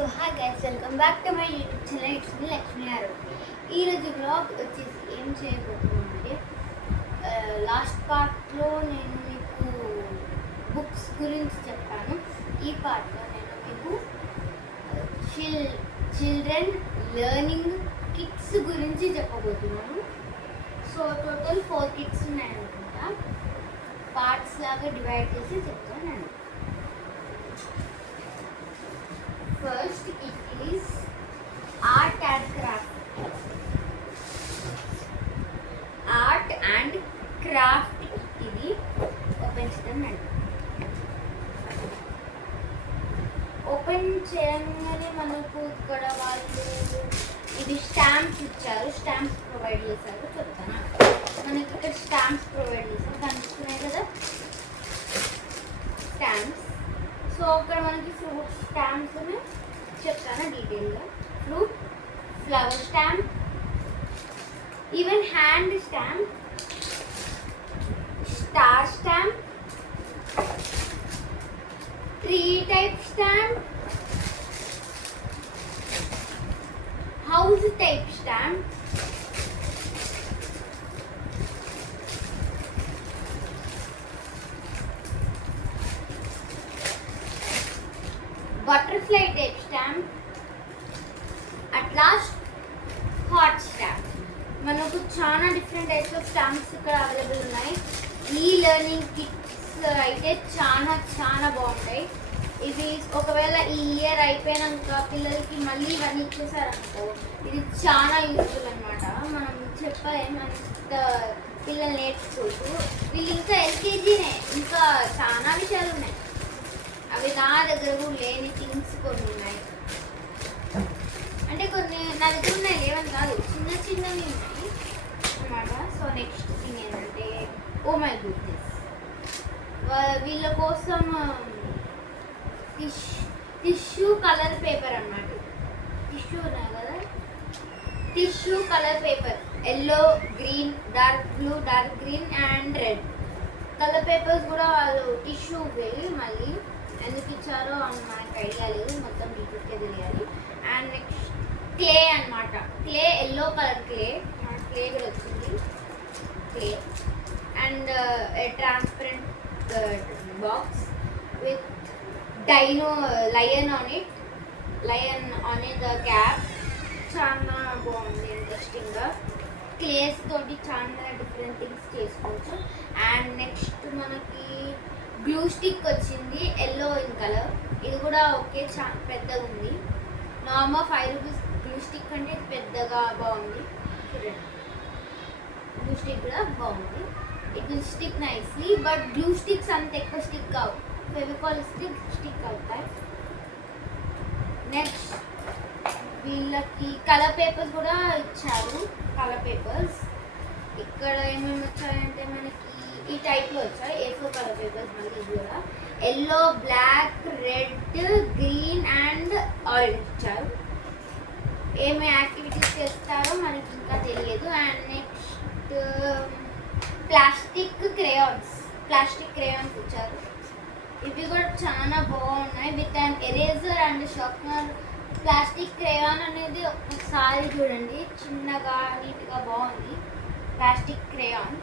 So hi guys, welcome back to my YouTube channel. It's me Lakshmi గారు. ఈరోజు blog వచ్చేసి ఏం చేయబోతున్నానంటే, లాస్ట్ పార్ట్లో నేను మీకు బుక్స్ గురించి చెప్పాను. ఈ పార్ట్లో నేను మీకు చిల్డ్రన్ లెర్నింగ్ కిట్స్ గురించి చెప్పబోతున్నాను. సో టోటల్ 4 కిట్స్ ఉన్నాయనుకుంటా. పార్ట్స్ లాగా డివైడ్ చేసి చెప్తాను నేను. First it is art and craft. Art and craft ఇది ఓపెన్ చేద్దాం. ఓపెన్ చేయగానే మనకు ఇక్కడ వాళ్ళు ఇది స్టాంప్స్ ఇచ్చారు, స్టాంప్స్ ప్రొవైడ్ చేశారు. చెప్తాను, మనకి ఇక్కడ స్టాంప్స్ ప్రొవైడ్ చేశారు, కనిపిస్తున్నాయి కదా స్టాంప్స్. సో అక్కడ మనకి ఫ్రూట్ స్టాంప్స్ చెప్తాను డీటెయిల్గా. Fruit, flower stamp, even hand stamp, star stamp, tree type stamp, house type stamp, butterfly type stamp, at last heart stamp. మనకు చాలా డిఫరెంట్ టైప్స్ ఆఫ్ స్టాంప్స్ ఇక్కడ అవైలబుల్ ఉన్నాయి. ఈ లెర్నింగ్ కిట్స్ అయితే చాలా చాలా బాగుంటాయి. ఇది ఒకవేళ ఈ ఇయర్ అయిపోయాక పిల్లలకి మళ్ళీ ఇవన్నీ ఇచ్చేసారనుకో, ఇది చాలా యూస్ఫుల్ అనమాట. మనం చెప్పలేం అంత పిల్లలు నేర్చుకోవచ్చు. వీళ్ళు ఇంకా ఎల్కేజీనే, ఇంకా చాలా విషయాలు ఉన్నాయి. అవి నా దగ్గర లేని థింగ్స్ కొన్ని ఉన్నాయి, అంటే కొన్ని నా దగ్గర ఉన్నాయి లేవని కాదు, చిన్న చిన్నవి ఉన్నాయి అన్నమాట. సో నెక్స్ట్ థింగ్ ఏంటంటే, ఓ మై గుడ్నెస్, వీళ్ళ కోసం టిష్యూ కలర్ పేపర్ అన్నమాట. టిష్యూ ఉన్నాయి కదా, tissue colour paper, yellow, green, dark blue, dark green and red colour papers కూడా వాళ్ళు టిష్యూ వెళ్ళి మళ్ళీ ఎందుకు ఇచ్చారో అని మనకు ఐడియా లేదు, మొత్తం డీటెయిల్గా తెలియాలి. అండ్ నెక్స్ట్ క్లే అనమాట. Clay, yellow colour clay, clay కూడా వచ్చింది clay. And transparent box with dino lion on it, lion on it the cap. చాలా బాగుంది, ఇంట్రెస్టింగ్గా. క్లేస్ తోటి చాలా డిఫరెంట్ థింగ్స్ చేసుకోవచ్చు. అండ్ నెక్స్ట్ మనకి గ్లూ స్టిక్ వచ్చింది, ఎల్లో ఇన్ కలర్. ఇది కూడా ఓకే, చాలా పెద్దగా ఉంది. నార్మల్ 5 రూపీస్ గ్లూ స్టిక్ కంటే పెద్దగా బాగుంది. చూడండి, గ్లూ స్టిక్ కూడా బాగుంది. It will stick nicely, but glue sticks అంత ఎక్కువ స్టిక్ కావు, ఫెవికాల్ స్టిక్ అవుతాయి. నెక్స్ట్ వీళ్ళకి కలర్ పేపర్స్ కూడా ఇచ్చారు. కలర్ పేపర్స్ ఇక్కడ ఏమేమి వచ్చాయంటే మనకి ఈ టైప్లో వచ్చాయి. A4 colour papers. మళ్ళీ కూడా yellow, black, red, green and orange ఇచ్చారు. ఏమి యాక్టివిటీస్ చేస్తారో మనకి ఇంకా తెలియదు. అండ్ నెక్స్ట్ ప్లాస్టిక్ క్రేయాన్స్ ఇచ్చారు. ఇవి కూడా చాలా బాగున్నాయి, with and eraser and sharpener. Plastic crayon అనేది ఒకసారి చూడండి, చిన్నగా నీట్గా బాగుంది. Plastic crayon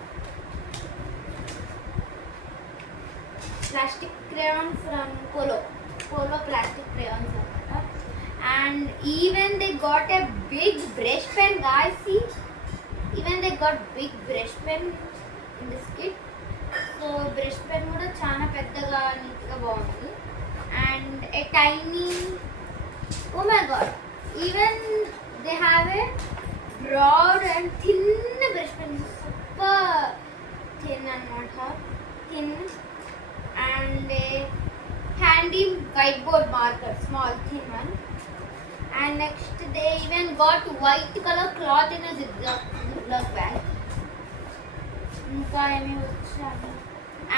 from Polo plastic crayons anamata. And even they got a big brush pen, guys. See, even they got big brush pen in this kit. So brush pen kuda chaana peddaga neatga baagundi. And a tiny, oh my god, even they have a broad and thin brush pen, super thin anamata, thin. And a handy whiteboard marker, small thin one. And next they even got white color cloth in a ziploc bag.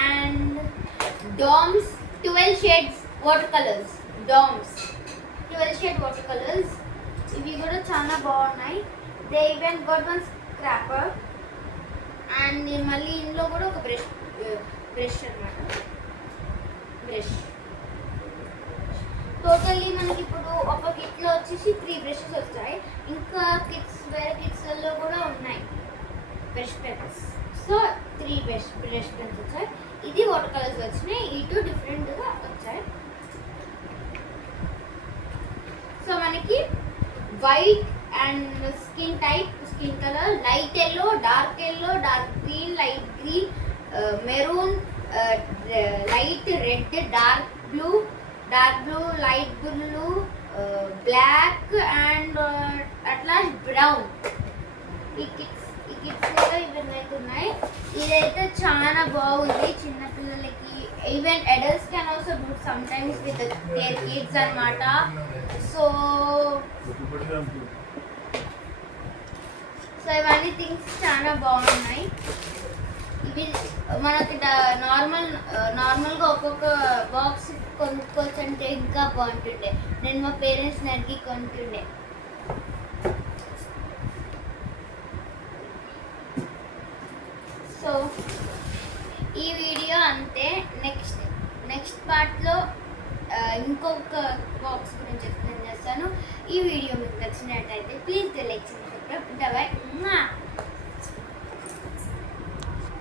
And DOMS 12 shades watercolors. DOMS 12 shade watercolors. ఇవి కూడా చాలా బాగున్నాయి. They even got one scrapper. And మళ్ళీ ఇందులో కూడా ఒక brush అన్నమాట. Brush totally మనకి ఇప్పుడు ఒక కిట్లో వచ్చేసి 3 బ్రషెస్ వస్తాయి. ఇంకా వేరే కిట్స్లలో కూడా ఉన్నాయి brush pens. So 3 brush pens వచ్చాయి. ఇది వాటర్ కలర్స్ వచ్చినాయి, ఈ 2 డిఫరెంట్గా వచ్చాయి. సో మనకి white and skin colour, light yellow, dark green, light green, maroon, light red, dark blue, light blue, black and అట్లా బ్రౌన్. ఈ కిట్స్ కూడా ఇవన్నీ అయితే ఉన్నాయి. ఇదైతే చాలా బాగుంది చిన్నపిల్లలకి, even adults can also do some times with their kids అన్నమాట. సో ఇవన్నీ థింగ్స్ చాలా బాగున్నాయి. ఇవి మనకి నార్మల్గా ఒక్కొక్క బాక్స్ కొనుక్కోవచ్చు అంటే ఇంకా బాగుంటుండే. నేను మా పేరెంట్స్ని అడిగి కొంటుండే. సో ఈ వీడియో అంతే. నెక్స్ట్ పార్ట్లో ఇంకొక బాక్స్ గురించి ఎక్స్ప్లెయిన్ చేస్తాను. ఈ వీడియో మీకు నచ్చినట్టయితే ప్లీజ్ లైక్ చేయండి.